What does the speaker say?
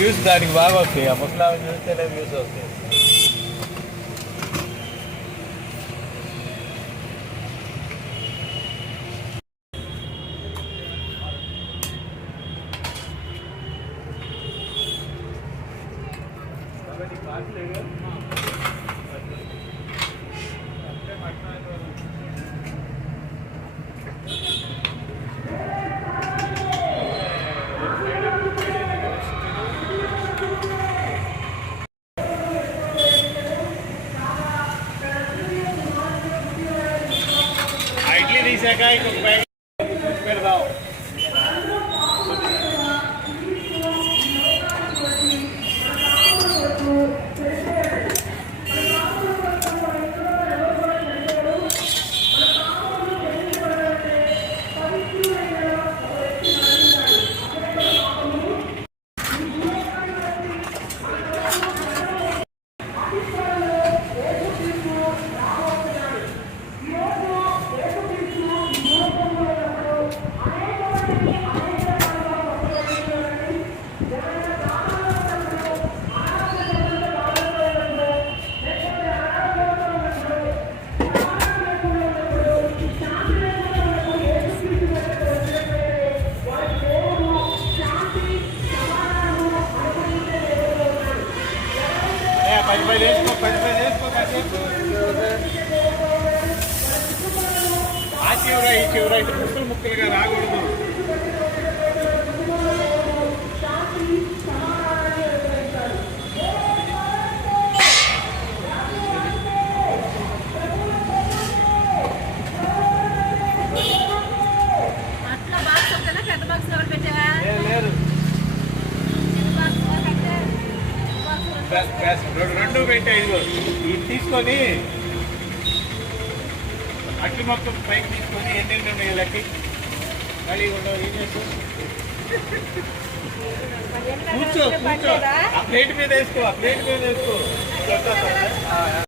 Views దానికి బాగా వస్తాయి. ఆ ముసలామె చూస్తేనే వ్యూస్ వస్తాయి. ఇడ్లీ తీసాక ఇంకొక బ్యాగ్ పెడదాం. పది వేసుకో ఆ చివర ఈ చివర అయితే ముక్కలు ముక్కలుగా రాకూడదు. రెండు పెట్టా. ఇదిగో ఇది తీసుకొని అట్లు మొత్తం పైకి తీసుకొని ఎన్నెన్ని ఉన్నాయి లెక్కి మళ్ళీ ఉండవు. ఏం చేస్తావు? కూర్చో ఆ ప్లేట్ మీద వేసుకో.